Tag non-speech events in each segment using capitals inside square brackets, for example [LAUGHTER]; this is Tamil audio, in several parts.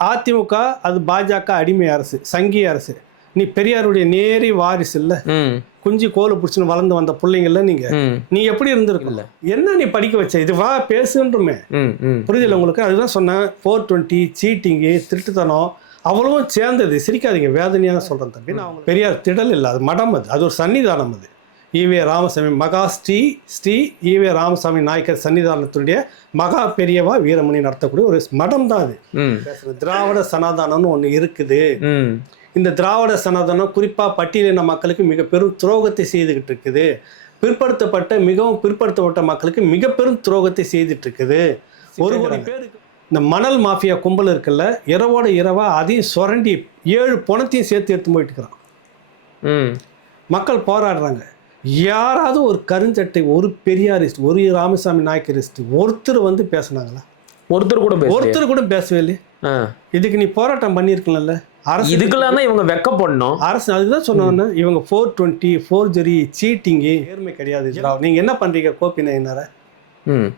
அதிமுக அது பாஜக அடிமை அரசு சங்கிய அரசு. நீ பெரியாருடைய நேரி வாரிசு இல்ல? குஞ்சு கோலை பிடிச்சின்னு வளர்ந்து வந்த பிள்ளைங்கள்ல நீங்க? நீ எப்படி இருந்திருக்கல என்ன நீ படிக்க வச்ச? இது வா பேசுன்றமே. புரியுதுல உங்களுக்கு? அதுதான் சொன்னேன். ஃபோர் டுவெண்ட்டி சீட்டிங்கு திருட்டுத்தனம் அவ்வளவும் சேர்ந்தது. சிரிக்காதீங்க. வேதனையாக சொல்கிறேன் தம்பி. நான் பெரியார் திடல் இல்லை. அது மடம் அது. அது ஒரு சன்னிதானம் அது. ஈவே ராமசாமி மகா ஸ்ரீ ஸ்ரீ ஈவே ராமசாமி நாயக்கர் சன்னிதானத்தினுடைய மகா பெரியவா வீரமணி நடத்தக்கூடிய ஒரு மடம் தான் அது திராவிட சனாதானம்னு ஒன்று இருக்குது. இந்த திராவிட சனாதனம் குறிப்பாக பட்டியலின மக்களுக்கு மிக பெரும் துரோகத்தை செய்துகிட்டு இருக்குது. பிற்படுத்தப்பட்ட மிகவும் பிற்படுத்தப்பட்ட மக்களுக்கு மிக பெரும் துரோகத்தை செய்துட்டு இருக்குது ஒரு கோடி பேருக்கு இந்த மணல் மாஃபியா கும்பல் இருக்குல்ல இரவோட இரவா அதையும் சுரண்டி ஏழு பணத்தையும் சேர்த்து எடுத்து போயிட்டு இருக்கிறான். ம். மக்கள் போராடுறாங்க. யாராவது ஒரு கருஞ்சட்டை ஒரு பெரியாரிஸ்ட் ஒரு ராமசாமி நாயக்கரிஸ்ட் ஒருத்தர் வந்து பேசுனாங்களா? ஒருத்தர் கூட ஒருத்தர் கூட பேசவே இல்லையே. இதுக்கு நீ போராட்டம் பண்ணியிருக்கலாம்ல. அரசு இதுக்கெல்லாம் தான் இவங்க வெக்கப்படணும். அரசு அதுதான் சொன்னோன்னு இவங்க ஃபோர் டுவெண்ட்டி ஃபோர் ஜெரி சீட்டிங்கு நேர்மை கிடையாது நீங்க என்ன பண்றீங்க கோபி நயினார? ம்.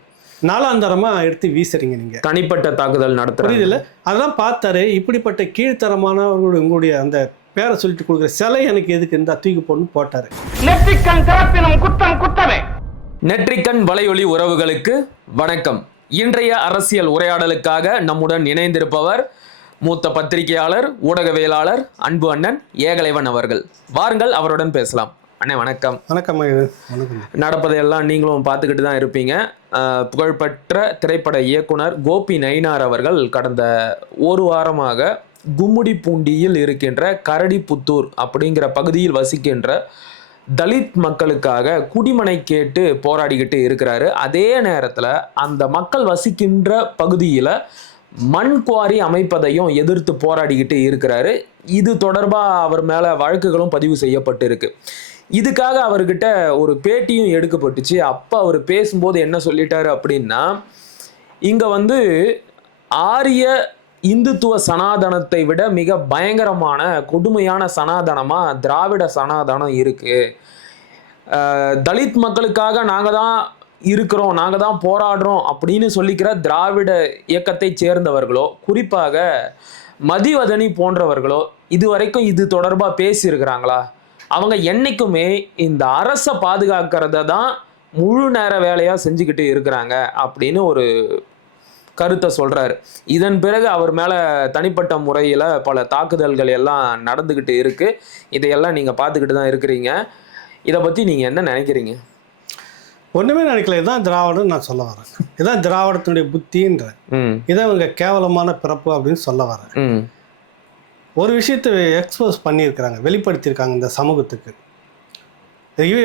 நாலாந்தரமா எடுத்து வீசுறீங்க நீங்க. தனிப்பட்ட தாக்குதல் நடத்துறாங்க. புரியுதுல்ல? அதெல்லாம் பார்த்தாரு இப்படிப்பட்ட கீழ்த்தரமானவர்களுடைய உங்களுடைய அந்த பேரை சொல்லிட்டு கொடுக்குற சிலை எனக்கு எதுக்கு? இந்த தூக்கி போடணும்னு போட்டாரு. நெற்றிக்கண் திறப்பினும் குற்றம் குற்றமே நெற்றிக்கண் வலையொலி உறவுகளுக்கு வணக்கம். இன்றைய அரசியல் உரையாடலுக்காக நம்முடன் இணைந்திருப்பவர் மூத்த பத்திரிகையாளர் ஊடகவியலாளர் அன்பு அண்ணன் ஏகலைவன் அவர்கள். வாருங்கள் அவருடன் பேசலாம். அண்ணே வணக்கம். வணக்கம் நடப்பதையெல்லாம் நீங்களும் பார்த்துக்கிட்டு தான் இருப்பீங்க. புகழ்பெற்ற திரைப்பட இயக்குனர் கோபி நயினார் அவர்கள் கடந்த ஒரு வாரமாக கும்முடிப்பூண்டியில் இருக்கின்ற கரடிப்புத்தூர் அப்படிங்கிற பகுதியில் வசிக்கின்ற தலித் மக்களுக்காக குடிமனை கேட்டு போராடிக்கிட்டு இருக்கிறாரு. அதே நேரத்தில் அந்த மக்கள் வசிக்கின்ற பகுதியில் மண் குவாரி அமைப்பதையும் எதிர்த்து போராடிக்கிட்டு இருக்கிறாரு. இது தொடர்பாக அவர் மேலே வழக்குகளும் பதிவு செய்யப்பட்டு இருக்கு இதுக்காக அவர்கிட்ட ஒரு பேட்டியும் எடுக்கப்பட்டுச்சு. அப்போ அவர் பேசும்போது என்ன சொல்லிட்டாரு அப்படின்னா இங்கே வந்து ஆரிய இந்துத்துவ சனாதனத்தை விட மிக பயங்கரமான கொடுமையான சனாதனமாக திராவிட சனாதனம் இருக்குது தலித் மக்களுக்காக நாங்கள் தான் இருக்கிறோம் நாங்கள் தான் போராடுறோம் அப்படின்னு சொல்லிக்கிற திராவிட இயக்கத்தைச் சேர்ந்தவர்களோ குறிப்பாக மதிவதனி போன்றவர்களோ இதுவரைக்கும் இது தொடர்பாக பேசியிருக்கிறாங்களா? அவங்க என்றைக்குமே இந்த அரசை பாதுகாக்கிறத தான் முழு நேர வேலையாக செஞ்சுக்கிட்டு இருக்கிறாங்க அப்படின்னு ஒரு கருத்தை சொல்றாரு. இதன் பிறகு அவர் மேல தனிப்பட்ட முறையில் பல தாக்குதல்கள் எல்லாம் நடந்துக்கிட்டு இருக்கு. இதையெல்லாம் நீங்க பார்த்துக்கிட்டு தான் இருக்கிறீங்க. இதை பத்தி நீங்க என்ன நினைக்கிறீங்க? ஒண்ணுமே நினைக்கல. இதான் திராவிடம் நான் சொல்ல வரேன். இதான் திராவிடத்தினுடைய புத்தின்ற. இதான் இவங்க கேவலமான பிறப்பு அப்படின்னு சொல்ல வரேன். ஒரு விஷயத்தை எக்ஸ்போஸ் பண்ணியிருக்கிறாங்க வெளிப்படுத்தியிருக்காங்க இந்த சமூகத்துக்கு.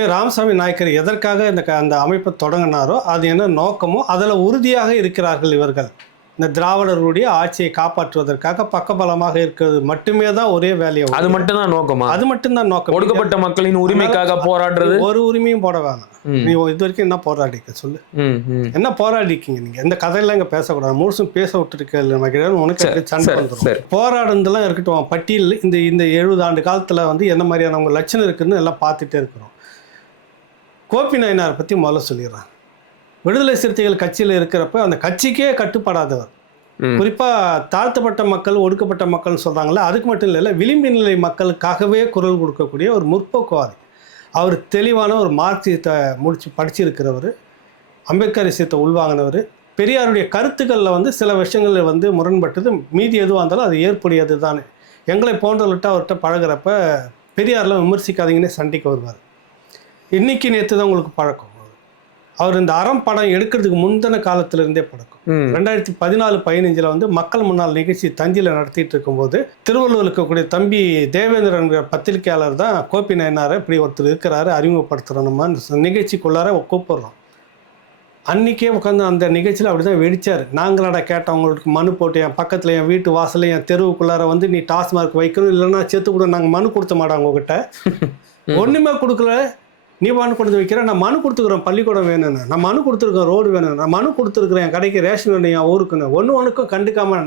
ராமசாமி நாயக்கர் எதற்காக இந்த அந்த அமைப்பை தொடங்கினாரோ அது என்ன நோக்கமோ அதில் உறுதியாக இருக்கிறார்கள் இவர்கள். இந்த திராவிடர்களுடைய ஆட்சியை காப்பாற்றுவதற்காக பக்கபலமாக இருக்கிறது மட்டுமே தான் ஒரே வேலையை அது மட்டும்தான் நோக்கமா? அது மட்டும்தான் நோக்கம். ஒடுக்கப்பட்ட மக்களின் உரிமைக்காக போராடுறது? ஒரு உரிமையும் போட வேணாம். நீ இது வரைக்கும் என்ன போராடிக்க சொல்லு. என்ன போராடிக்கீங்க நீங்க? இந்த கதையெல்லாம் இங்க பேசக்கூடாது. முழுசும் பேச விட்டுருக்க உனக்கு சண்டை வந்துடும் சரி. போராடுனதெல்லாம் இருக்கட்டும். பட்டியல் இந்த இந்த எழுபது ஆண்டு காலத்துல வந்து என்ன மாதிரியான அவங்க லட்சணம் இருக்குன்னு எல்லாம் பார்த்துட்டே இருக்கிறோம். கோபி நயனாரை பத்தி முதல்ல சொல்லிடுறேன். விடுதலை சிறுத்தைகள் கட்சியில் இருக்கிறப்ப அந்த கட்சிக்கே கட்டுப்படாதவர். ம். குறிப்பா தாழ்த்தப்பட்ட மக்கள் ஒடுக்கப்பட்ட மக்கள்னு சொல்றாங்கல்ல அதுக்கு மட்டும் இல்லை விளிம்பு நிலை மக்களுக்காகவே குரல் கொடுக்கக்கூடிய ஒரு முற்போக்குவாதி. அவர் தெளிவான ஒரு மார்க்சியத்தை முடிச்சு படிச்சிருக்கிறவர் அம்பேத்கர் விஷயத்தை உள்வாங்கினவர். பெரியாருடைய கருத்துக்களில் வந்து சில விஷயங்கள் வந்து முரண்பட்டது. மீதி எதுவாக இருந்தாலும் அது ஏற்புடையது தானே எங்களை போன்றவர்கிட்ட அவர்கிட்ட பழகுறப்ப பெரியாரில் விமர்சிக்காதீங்கன்னே சண்டைக்கு வருவார். இன்னைக்கு நேற்று தான் உங்களுக்கு பழக்கம். அவர் இந்த அறம் படம் எடுக்கிறதுக்கு முந்தின காலத்திலிருந்தே பழக்கம். ரெண்டாயிரத்தி பதினாலு பதினஞ்சில் வந்து மக்கள் முன்னாள் நிகழ்ச்சி தஞ்சியில் நடத்திட்டு இருக்கும்போது திருவள்ளூர் இருக்கக்கூடிய தம்பி தேவேந்திரன் பத்திரிகையாளர் தான் கோபி நயனாரை இப்படி ஒருத்தர் இருக்கிறாரு அறிமுகப்படுத்துகிறோம் நிகழ்ச்சிக்குள்ளார கூப்பிடுறோம் அன்னைக்கே உட்காந்து அந்த நிகழ்ச்சியில் அப்படி தான் வெடிச்சார். நாங்களாடா கேட்டவங்களுக்கு மனு போட்டு என் பக்கத்தில் என் வீட்டு வாசல்ல என் தெருவுக்குள்ளார வந்து நீ டாஸ்மார்க் வைக்கணும் இல்லைன்னா செத்து கூட நாங்கள் மனு கொடுத்த மாட்டோம் உங்ககிட்ட. ஒன்றுமே கொடுக்கல. நீ மனு கொண்டு வைக்கிற? நான் மனு கொடுத்துக்கிறேன் பள்ளிக்கூடம் வேணும்னு. நான் மனு கொடுத்துருக்கேன் ரோடு வேணும் நான் மனு கொடுத்துருக்குறேன் என் கடைக்கு ரேஷன் வேணும் என் ஊருக்குன்னு. ஒன்று ஒன்றுக்கும் கண்டுக்காம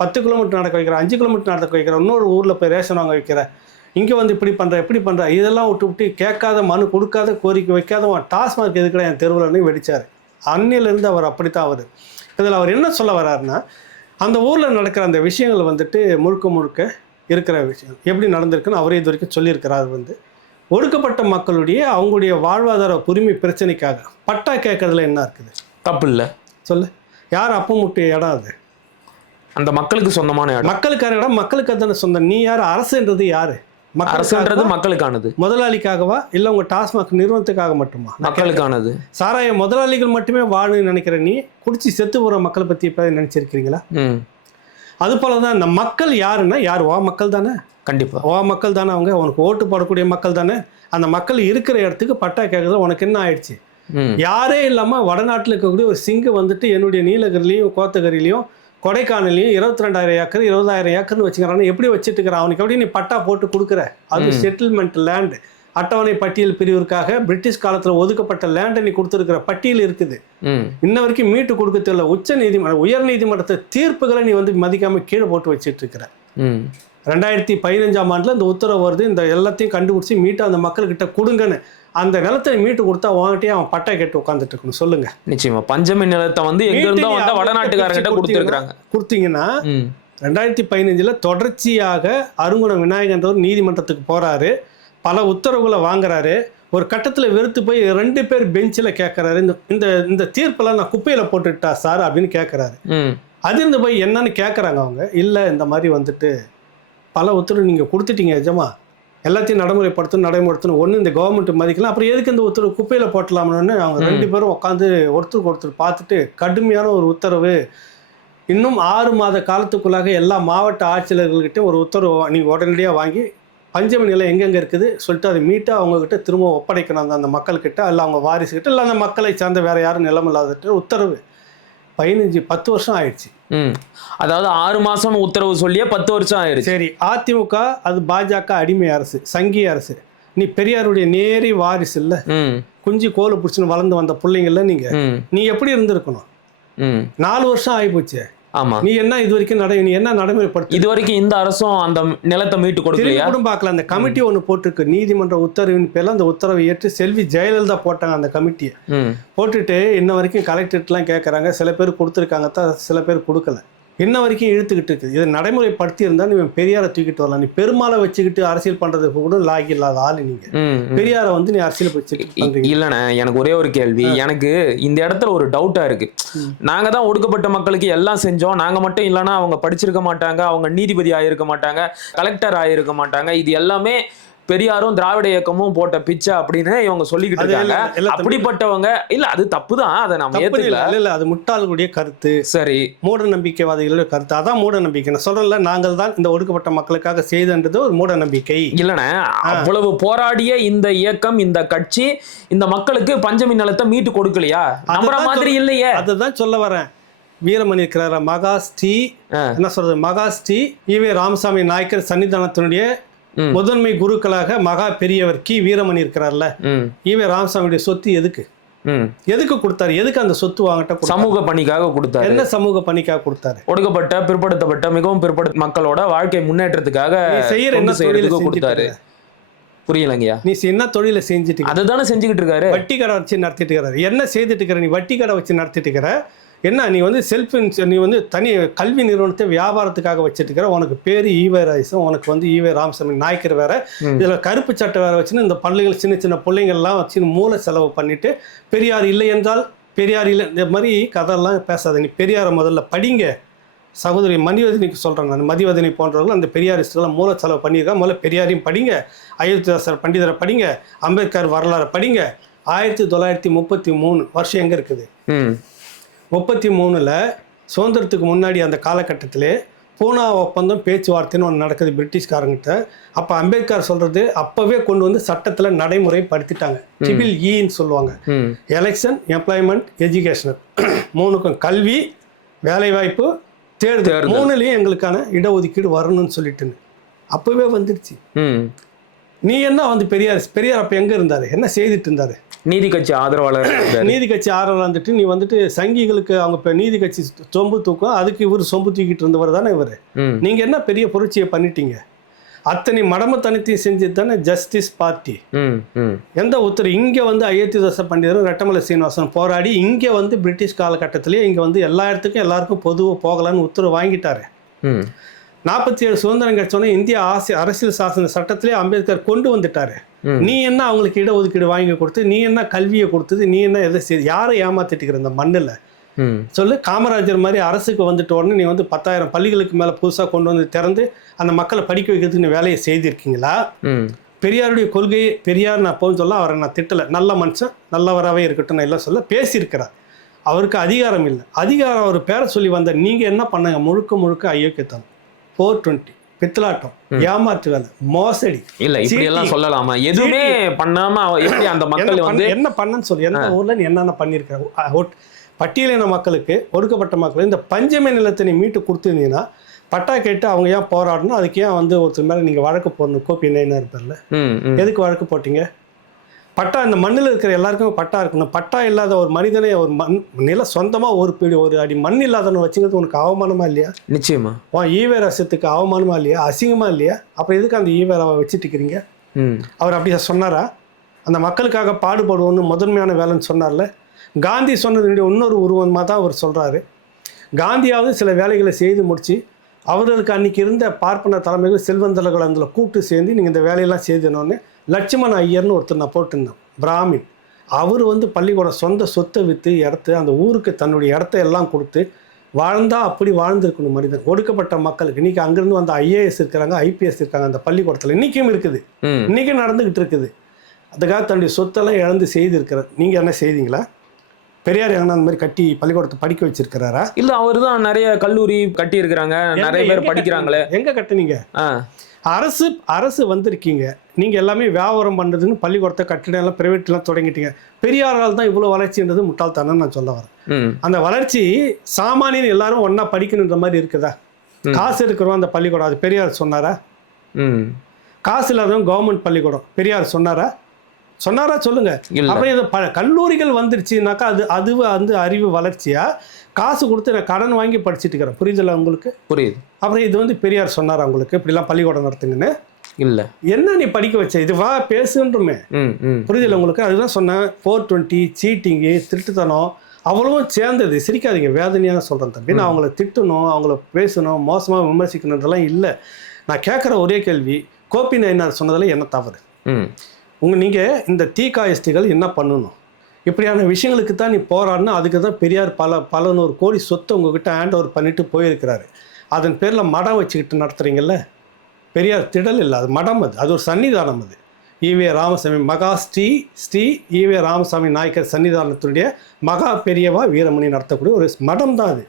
பத்து கிலோமீட்டர் நடக்க வைக்கிறேன் அஞ்சு கிலோமீட்டர் நடக்க வைக்கிறேன் இன்னொரு ஊரில் போய் ரேஷன் வாங்க வைக்கிறேன் இங்கே வந்து இப்படி பண்ணுற இப்படி பண்ணுற இதெல்லாம் விட்டு விட்டு கேட்காத மனு கொடுக்காத கோரிக்கை வைக்காத டாஸ்மார்க் எதுக்குடா என் தெருவில் வெடிச்சார். அன்னிலேருந்து அவர் அப்படித்தான் அவர் இதில் அவர் என்ன சொல்ல வர்றாருன்னா அந்த ஊரில் நடக்கிற அந்த விஷயங்கள் வந்துட்டு முழுக்க முழுக்க இருக்கிற விஷயம். எப்படி நடந்திருக்குன்னு அவரே இது வரைக்கும் சொல்லியிருக்கிறார் வந்து. ஒடுக்கப்பட்ட மக்களுடைய அவங்களுடைய வாழ்வாதார உரிமை பிரச்சனைக்காக பட்டா கேட்கறதுல என்ன இருக்குது? தப்பு இல்ல சொல்லு. யார் அப்ப முட்டிய இடம் அது? அந்த மக்களுக்கு சொந்தமான இடம். மக்களுக்கான இடம் மக்களுக்கு தானே சொந்தம். நீ யார்? அரசுன்றது யாரு? அரசுன்றது? மக்களுக்கானது. முதலாளிக்காகவா? இல்லை உங்க டாஸ்மாக் நிறுவனத்துக்காக மட்டுமா? மக்களுக்கானது. சாராய முதலாளிகள் மட்டுமே வாழுன்னு நினைக்கிற நீ குடிச்சு செத்து போகிற மக்களை பற்றி இப்போ நினச்சிருக்கிறீங்களா? அது போல தான் இந்த மக்கள் யாருன்னா யார்? வா மக்கள் தானே. கண்டிப்பா. வா மக்கள் தானே அவங்க? உனக்கு ஓட்டு போடக்கூடிய மக்கள் தானே? அந்த மக்கள் இருக்கிற இடத்துக்கு பட்டா கேட்கறது உனக்கு என்ன ஆயிடுச்சு? யாரே இல்லாமல் வடநாட்டில் இருக்கக்கூடிய ஒரு சிங்கு வந்துட்டு என்னுடைய நீலகிரிலையும் கோத்தகிரிலையும் கொடைக்கானலையும் இருபத்தி ரெண்டாயிரம் ஏக்கர் இருபதாயிரம் ஏக்கர்னு வச்சுக்கிறான்னு எப்படி வச்சுட்டு இருக்கிறான் அவனுக்கு எப்படி நீ பட்டா போட்டு கொடுக்குற? அது. செட்டில்மெண்ட் லேண்ட் அட்டவணை பட்டியல் பிரிவிற்காக பிரிட்டிஷ் காலத்தில் ஒதுக்கப்பட்ட லேண்டை நீ கொடுத்துருக்கிற பட்டியல் இருக்குது. இன்ன வரைக்கும் மீட்டு கொடுக்க தெரியல. உச்ச நீதிமன்றம் உயர் நீதிமன்றத்தை தீர்ப்புகளை நீ வந்து மதிக்காம கீழே போட்டு வச்சிட்டு இருக்கிற. ரெண்டாயிரத்தி பதினஞ்சாம் ஆண்டுல இந்த உத்தரவு வருது. இந்த எல்லாத்தையும் கண்டுபிடிச்சி மீட்டு அந்த மக்கள்கிட்ட கொடுங்கன்னு. அந்த நிலத்தை மீட்டு கொடுத்தா உங்ககிட்டயே அவன் பட்டை கேட்டு உட்காந்துட்டு இருக்கணும். சொல்லுங்க. நிச்சயமா. பஞ்சமி நிலத்தை வந்து எங்க இருந்தோ வந்த வடநாட்டுக்காரங்கிட்ட கொடுத்துருக்காங்க கொடுத்தீங்கன்னா ரெண்டாயிரத்தி பதினஞ்சில் தொடர்ச்சியாக அருங்குணம் விநாயகன்றவர் நீதிமன்றத்துக்கு போறாரு. பல உத்தரவுகளை வாங்குறாரு. ஒரு கட்டத்தில் வெறுத்து போய் ரெண்டு பேர் பெஞ்சில் கேட்குறாரு இந்த இந்த இந்த தீர்ப்பெல்லாம் நான் குப்பையில் போட்டுட்டா சார் அப்படின்னு கேட்குறாரு அதிர்ந்து போய் என்னன்னு கேட்குறாங்க அவங்க. இல்லை இந்த மாதிரி வந்துட்டு பல உத்தரவு நீங்கள் கொடுத்துட்டீங்க எஜமா. எல்லாத்தையும் நடைமுறைப்படுத்தணும் நடைமுறைப்படுத்தணும். ஒன்று இந்த கவர்மெண்ட் மதிக்கலாம். அப்புறம் எதுக்கு இந்த உத்தரவு குப்பையில் போட்டலாம்னு அவங்க. ரெண்டு பேரும் உட்காந்து ஒருத்தருக்கு ஒருத்தர் பார்த்துட்டு கடுமையான ஒரு உத்தரவு. இன்னும் ஆறு மாத காலத்துக்குள்ளாக எல்லா மாவட்ட ஆட்சியர்கள்கிட்ட ஒரு உத்தரவு நீங்கள் உடனடியாக வாங்கி பஞ்சமி நிலம் எங்கெங்கே இருக்குது சொல்லிட்டு அதை மீட்டாக அவங்கக்கிட்ட திரும்ப ஒப்படைக்கணும் அந்த அந்த மக்கள்கிட்ட இல்லை அவங்க வாரிசுகிட்ட இல்லை அந்த மக்களை சார்ந்த வேற யாரும் நிலம் இல்லாதட்டு உத்தரவு. பதினஞ்சு பத்து வருஷம் ஆயிடுச்சு. அதாவது ஆறு மாசம் உத்தரவு சொல்லியே பத்து வருஷம் ஆயிருச்சு. சரி அதிமுக அது பாஜக அடிமை அரசு சங்கிய அரசு. நீ பெரியாருடைய நேரி வாரிசு இல்ல. குஞ்சு கோலை பிடிச்சின்னு வளர்ந்து வந்த பிள்ளைங்கள்ல நீங்க. நீ எப்படி இருந்திருக்கணும்? நாலு வருஷம் ஆகிப்போச்சு ஆமா. நீ என்ன இது வரைக்கும் நடை நீ என்ன நடைமுறைப்படுத்தி இது வரைக்கும் இந்த அரசும் அந்த நிலத்தை மீட்டு கொடுக்கலையா? கூட பார்க்கல அந்த கமிட்டி ஒன்று போட்டிருக்கு. நீதிமன்ற உத்தரவின் பேர்ல அந்த உத்தரவை ஏற்று செல்வி ஜெயலலிதா போட்டாங்க அந்த கமிட்டியை. போட்டுட்டு இன்ன வரைக்கும் கலெக்டரேட்லாம் கேட்குறாங்க சில பேர் கொடுத்துருக்காங்க தான். சில பேர் கொடுக்கல. இன்ன வரைக்கும் இழுத்துக்கிட்டு இருக்குது. இதை நடைமுறைப்படுத்தி இருந்தால் நீ பெரியாரை தூக்கிட்டு வரலாம். நீ பெருமாளை வச்சுக்கிட்டு அரசியல் பண்றதுக்கு கூட லாகி இல்லாத ஆளு நீங்க. ம் ம். பெரியாரை வந்து நீ அரசியல் பண்றீங்க. இல்லண்ணே எனக்கு ஒரே ஒரு கேள்வி. எனக்கு இந்த இடத்துல ஒரு டவுட்டா இருக்கு. ம். நாங்க தான் ஒடுக்கப்பட்ட மக்களுக்கு எல்லாம் செஞ்சோம். நாங்க மட்டும் இல்லைன்னா அவங்க படிச்சிருக்க மாட்டாங்க. அவங்க நீதிபதி ஆயிருக்க மாட்டாங்க. கலெக்டர் ஆயிருக்க மாட்டாங்க. இது எல்லாமே பெரியாரும் திராவிட இயக்கமும் போட்ட பிச்சை அப்படின்னு இவங்க சொல்லிக்கிட்டு இருக்காங்க. அப்படிப்பட்டவங்க இல்ல அது தப்பு தான் அதை நம்ம ஏத்துக்கல. இல்லை இல்ல அது முட்டாள்களுடைய கருத்து. சரி. மூட நம்பிக்கைவாதிகளுடைய கருத்து. அதான் மூட நம்பிக்கை. நான் சொல்றேன்ல நாங்கள் தான் இந்த ஒடுக்கப்பட்ட மக்களுக்காக செய்தன்றது ஒரு மூட நம்பிக்கை. இல்லண்ணே அவ்வளவு போராடிய இந்த இயக்கம் இந்த கட்சி இந்த மக்களுக்கு பஞ்சமி நிலத்தை மீட்டு கொடுக்கலையா? நம்புற மாதிரி இல்லையே. அதுதான் சொல்ல வரேன். வீரமணி இருக்கிறார? மகா ஸ்ரீ ஆ. என்ன சொல்றது? மகா ஸ்ரீ ஈவே ராமசாமி நாயக்கர் சன்னிதானத்தினுடைய. முதன்மை குருக்களாக மகா பெரியவர் கி. வீரமணி இருக்கிறார்ல. ஈவே ராமசாமியுடைய சொத்து எதுக்கு? எதுக்கு கொடுத்தாரு? எதுக்கு அந்த சொத்து வாங்கிட்ட? சமூக பணிக்காக கொடுத்தாரு. என்ன சமூக பணிக்காக கொடுத்தாரு? ஒடுக்கப்பட்ட பிற்படுத்தப்பட்ட மிகவும் பிற்படுத்த மக்களோட வாழ்க்கை முன்னேற்றத்துக்காக செய்யற என்ன செய்யறதுக்கு கொடுத்தாரு? புரியலங்கய்யா? நீ என்ன தொழிலை செஞ்சுட்டு இருக்க? அதுதானே செஞ்சுக்கிட்டு இருக்காரு. வட்டி கடை வச்சு நடத்திட்டு இருக்கிறாரு. என்ன செய்துட்டு இருக்கிற? நீ வட்டி கடை வச்சு நடத்திட்டு இருக்கிற? என்ன நீ வந்து செல்ஃப் நீ வந்து தனி கல்வி நிறுவனத்தை வியாபாரத்துக்காக வச்சுட்டு உனக்கு பேர் ஈவே ராய்ஸும் உனக்கு வந்து ஈவே ராமசாமி நாய்க்கர் வேற. இதுல கருப்பு சட்டை வேற வச்சுன்னு இந்த பிள்ளைகள் சின்ன சின்ன பிள்ளைங்கள்லாம் வச்சு மூல செலவு பண்ணிட்டு பெரியார் இல்லை என்றால் பெரியார் இல்லை இந்த மாதிரி கதையெல்லாம் பேசாத நீ பெரியாரை முதல்ல படிங்க. சகோதரி மதிவதனிக்கு சொல்கிறேன் நான் மதிவதனி போன்றவர்கள் அந்த பெரியாரிஸ்டெல்லாம் மூல செலவு பண்ணியிருக்காங்க முதல்ல பெரியாரையும் படிங்க. அயோத்திதாசர் பண்டிதரை படிங்க. அம்பேத்கர் வரலாறை படிங்க. ஆயிரத்தி தொள்ளாயிரத்தி முப்பத்தி மூணு வருஷம் எங்கே இருக்குது? முப்பத்தி மூணில் சுதந்திரத்துக்கு முன்னாடி அந்த காலகட்டத்திலே பூனா ஒப்பந்தம் பேச்சுவார்த்தைன்னு ஒன்று நடக்குது பிரிட்டிஷ்காரங்கிட்ட. அப்போ அம்பேத்கர் சொல்கிறது அப்போவே கொண்டு வந்து சட்டத்தில் நடைமுறைப்படுத்திட்டாங்க. டிபிள் ஈன்னு சொல்லுவாங்க. ம். எலெக்ஷன் எம்ப்ளாய்மெண்ட் எஜுகேஷனல் மூணுக்கும் கல்வி வேலைவாய்ப்பு தேர்தல். தேர்தல். மூணுலேயும் எங்களுக்கான இடஒதுக்கீடு வரணும்னு சொல்லிட்டுன்னு. அப்போவே வந்துடுச்சு நீ என்ன வந்து பெரியார் பெரியார் அப்போ எங்கே இருந்தார்? என்ன செய்துட்டு இருந்தார்? நீதி கட்சி ஆதரவாளர். [COUGHS] நீதி கட்சி ஆர்வலர் வந்துட்டு நீ வந்துட்டு சங்கிகளுக்கு அவங்க இப்போ நீதி கட்சி சொம்பு தூக்கம் அதுக்கு இவர் சொம்பு தூக்கிட்டு இருந்தவர் தானே இவர்? ம். நீங்கள் என்ன பெரிய புரட்சியை பண்ணிட்டீங்க? அத்தனை மடமத்தனத்தையும் செஞ்சது தானே ஜஸ்டிஸ் பார்ட்டி. எந்த உத்தரவு இங்கே வந்து அயோத்திதாச பண்டிதரும் ரெட்டமலை சீனிவாசன் போராடி இங்கே வந்து பிரிட்டிஷ் காலகட்டத்திலேயே இங்கே வந்து எல்லா இடத்துக்கும் எல்லாருக்கும் பொதுவாக போகலான்னு உத்தரவு வாங்கிட்டாரு. நாற்பத்தி ஏழு சுதந்திரம் கிடைச்சோன்னே இந்திய ஆசி அரசியல் சாசன சட்டத்திலே அம்பேத்கர் கொண்டு வந்துட்டாரு. நீ என்ன அவங்களுக்கு இடஒதுக்கீடு வாங்கி கொடுத்து நீ என்ன கல்வியை கொடுத்தது நீ என்ன எதை செய்து யாரை ஏமாத்திட்டுக்கிற இந்த மண்ணில்? சொல்லு காமராஜர் மாதிரி அரசுக்கு வந்துட்ட உடனே நீ வந்து பத்தாயிரம் பள்ளிகளுக்கு மேலே புதுசாக கொண்டு வந்து திறந்து அந்த மக்களை படிக்க வைக்கிறதுக்கு நீ வேலையை செய்திருக்கீங்களா? பெரியாருடைய கொள்கையை பெரியார் நான் போன்னு சொல்ல அவரை நான் திட்டலை. நல்ல மனுஷன் நல்லவராகவே இருக்கட்டும் நான் எல்லாம் சொல்ல பேசியிருக்கிறார். அவருக்கு அதிகாரம் இல்லை. அதிகாரம் அவர் பேரை சொல்லி வந்த நீங்கள் என்ன பண்ணாங்க? முழுக்க முழுக்க அயோக்கியத்தனம். ஃபோர் டுவெண்ட்டி பித்தலாட்டம். ஏமாற்று வேலை மோசடி. இல்ல இப்படி எல்லாம். சொல்லலாமா? எதுவுமே பண்ணாம எப்படி அந்த மக்கள் வந்து என்ன பண்ணன்னு சொல்லி. எந்த ஊர்ல என்னென்ன பண்ணியிருக்க பட்டியலின மக்களுக்கு ஒடுக்கப்பட்ட மக்களுக்கு இந்த பஞ்சமி நிலத்தை நீ மீட்டு கொடுத்துருந்தீங்கன்னா பட்டா கேட்டு அவங்க ஏன் போராடணும்? அதுக்கு ஏன் வந்து ஒருத்தர் மேலே நீங்கள் வழக்கு போடணும்? கோப்பி என்ன இருப்பார்ல? எதுக்கு வழக்கு போட்டீங்க? பட்டா இந்த மண்ணில் இருக்கிற எல்லாருக்கும் பட்டா இருக்கணும். பட்டா இல்லாத ஒரு மனிதனை ஒரு மண் நில சொந்தமாக ஒரு பிடி ஒரு அடி மண் இல்லாதவனை வச்சுக்கிறது உனக்கு அவமானமா இல்லையா? நிச்சயமா. உன் ஈவேர ரசத்துக்கு அவமானமா இல்லையா? அசிங்கமா இல்லையா? அப்புறம் எதுக்கு அந்த ஈவேராவை வச்சுட்டு இருக்கிறீங்க ம். அவர் அப்படி சொன்னாரா? அந்த மக்களுக்காக பாடுபடுவோன்னு முதன்மையான வேலைன்னு சொன்னார்ல. காந்தி சொன்னதுடைய இன்னொரு உருவமாக தான் அவர் சொல்கிறாரு காந்தியாவது சில வேலைகளை செய்து முடித்து அவர்களுக்கு அன்னைக்கு இருந்த பார்ப்பன தலைமைகள் செல்வந்தர்கள் அதில் கூப்பிட்டு சேர்ந்து நீங்கள் இந்த வேலையெல்லாம் செய்தனோன்னு லட்சுமண ஐயர்னு ஒருத்தர் நான் போட்டிருந்தேன் பிராமின். அவர் வந்து பள்ளிக்கூடம் சொந்த சொத்தை விற்று இடத்த அந்த ஊருக்கு தன்னுடைய இடத்த எல்லாம் கொடுத்து வாழ்ந்தா அப்படி வாழ்ந்திருக்கணும் மனிதன். ஒடுக்கப்பட்ட மக்களுக்கு இன்றைக்கி அங்கேருந்து வந்த ஐஏஎஸ் இருக்கிறாங்க ஐபிஎஸ் இருக்காங்க அந்த பள்ளிக்கூடத்தில் இன்றைக்கும் இருக்குது. ம். இன்றைக்கி நடந்துக்கிட்டு இருக்குது. அதுக்காக தன்னுடைய சொத்தெல்லாம் இழந்து செய்திருக்கிறார். நீங்கள் என்ன செய்தீங்களா? பெரியார் எங்கன்னா அந்த மாதிரி கட்டி பள்ளிக்கூடத்தை படிக்க வச்சிருக்கிறாரா? இல்ல அவர்தான் நிறைய கல்லூரி கட்டி இருக்கிறாங்க நிறைய பேர் படிக்கிறாங்களே? எங்க கட்டுனீங்க? அரசு அரசு வந்திருக்கீங்க. நீங்க எல்லாமே வியாபாரம் பண்றதுன்னு பள்ளிக்கூடத்தை கட்டிடம் எல்லாம் பிரைவேட்லாம் தொடங்கிட்டீங்க. பெரியாரால் தான் இவ்வளவு வளர்ச்சின்றது முட்டாள்தனம் நான் சொல்ல வரேன். அந்த வளர்ச்சி சாமானியன் எல்லாரும் ஒண்ணா படிக்கணுன்ற மாதிரி இருக்குதா. காசு இருக்கிறவன் அந்த பள்ளிக்கூடம். அது பெரியார் சொன்னாரா? காசு இல்லாதவன் கவர்மெண்ட் பள்ளிக்கூடம். பெரியார் சொன்னாரா? சொன்னாரா சொல்லுங்க. அப்புறம் இந்த ப கல்லூரிகள் வந்துருச்சுனாக்கா அது அது வந்து அறிவு வளர்ச்சியா? காசு கொடுத்து நான் கடன் வாங்கி படிச்சுட்டு இருக்கிறேன். புரியுதுல்ல உங்களுக்கு? புரியுது. அப்புறம் இது வந்து பெரியார் சொன்னாரா உங்களுக்கு? இப்படிலாம் பள்ளிக்கூடம் நடத்துங்கன்னு? இல்ல. என்ன நீ படிக்க வச்ச? இது வா பேசுன்றமே. புரியுதுல்ல உங்களுக்கு? அதுதான் சொன்னேன். ஃபோர் டுவெண்ட்டி சீட்டிங்கு திருட்டுத்தனம் அவ்வளவும் சேர்ந்தது. சிரிக்காதீங்க. வேதனையாக சொல்கிறேன் தம்பி. நான் அவங்கள திட்டணும் அவங்கள பேசணும் மோசமாக விமர்சிக்கணுன்றதெல்லாம் இல்லை. நான் கேட்குற ஒரே கேள்வி கோபி நயனார் சொன்னதில் என்ன தவறு? ம் உங்க நீங்கள் இந்த தீக்காயஸ்திகள் என்ன பண்ணணும்? இப்படியான விஷயங்களுக்கு தான் நீ போராடணும் அதுக்கு தான் பெரியார் பல பல நூறு கோடி சொத்தை உங்ககிட்ட ஹேண்ட் ஓவர் பண்ணிட்டு போயிருக்கிறாரு. அதன் பேரில் மடம் வச்சுக்கிட்டு நடத்துறீங்கல்ல? பெரியார் திடல் இல்லை அது மடம் அது. அது ஒரு சன்னிதானம் அது. ஈவே ராமசாமி மகா ஸ்ரீ ஸ்ரீ ஈவே ராமசாமி நாயக்கர் சன்னிதானத்துடைய மகா பெரியவா வீரமணி நடத்தக்கூடிய ஒரு மடம் தான் அது.